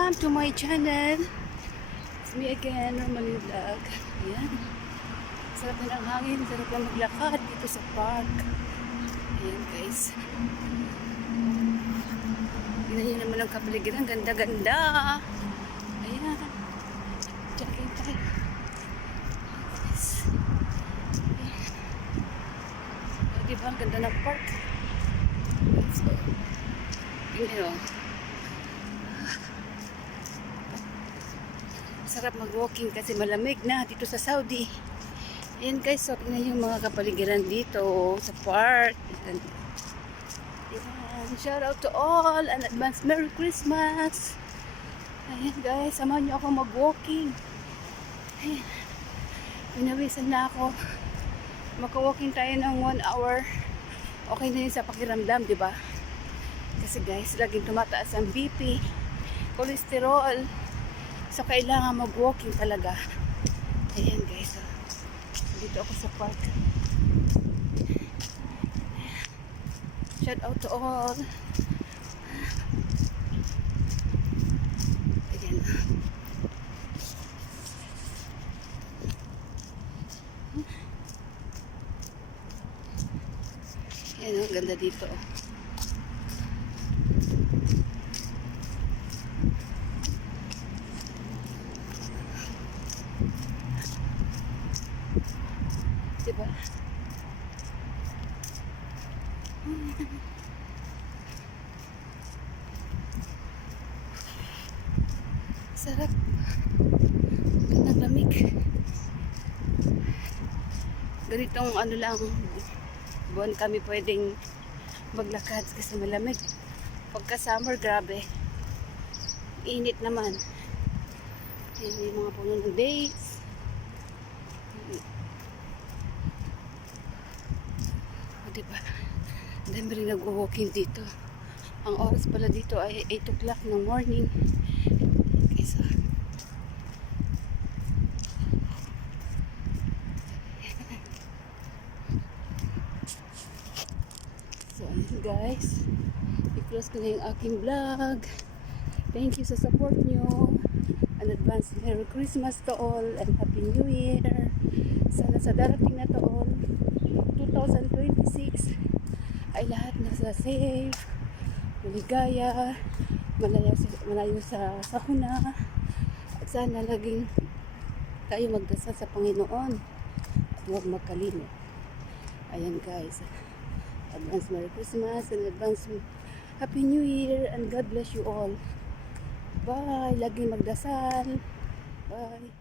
Welcome to my channel. It's me again, Normally Vlog. Ayan. Sarap na ng hangin, sarap na maglakad dito sa park. Ayan guys. Tingnan nyo naman ang kapaligiran, ganda-ganda. Ayan. Diyan kayo tayo. Yes. Ayan. Diba, ang ganda ng park. So, tingnan nyo. Sarap mag-walking kasi malamig na dito sa Saudi. Ayan guys, so tingnan yung mga kapaligiran dito sa park. Ayan. Shout out to all and advance Merry Christmas. Ayan guys, samahan nyo ako mag-walking. Ayan. Pinawisan na ako. Maka-walking tayo ng 1 hour. Okay na yun sa pakiramdam, di ba? Kasi guys, laging tumataas ang BP, cholesterol. So, kailangan mag-walking talaga. Ayan guys. So, dito ako sa park. Shout out to all. Ayan. Ayan, ang ganda dito. Diba? Sarap. Gandang lamig. Ganitong ano lang, buwan kami pwedeng maglakad kasi malamig. Pagka summer, grabe. Init naman. Ayan, may mga puno ng dates. Diba? Dami rin nag-walking dito. Ang oras pala dito ay 8 o'clock ng morning. Okay, so guys, i-close ko na yung aking vlog. Thank you sa support nyo. An advance Merry Christmas to all and Happy New Year. Sana sa darating na taon 2026 ay lahat nasa safe, maligaya, malayo sa sakuna, at sana laging tayo magdasal sa Panginoon at huwag magkalimot. Ayan guys, advance Merry Christmas and advance Happy New Year and God bless you all. Bye, laging magdasal. Bye.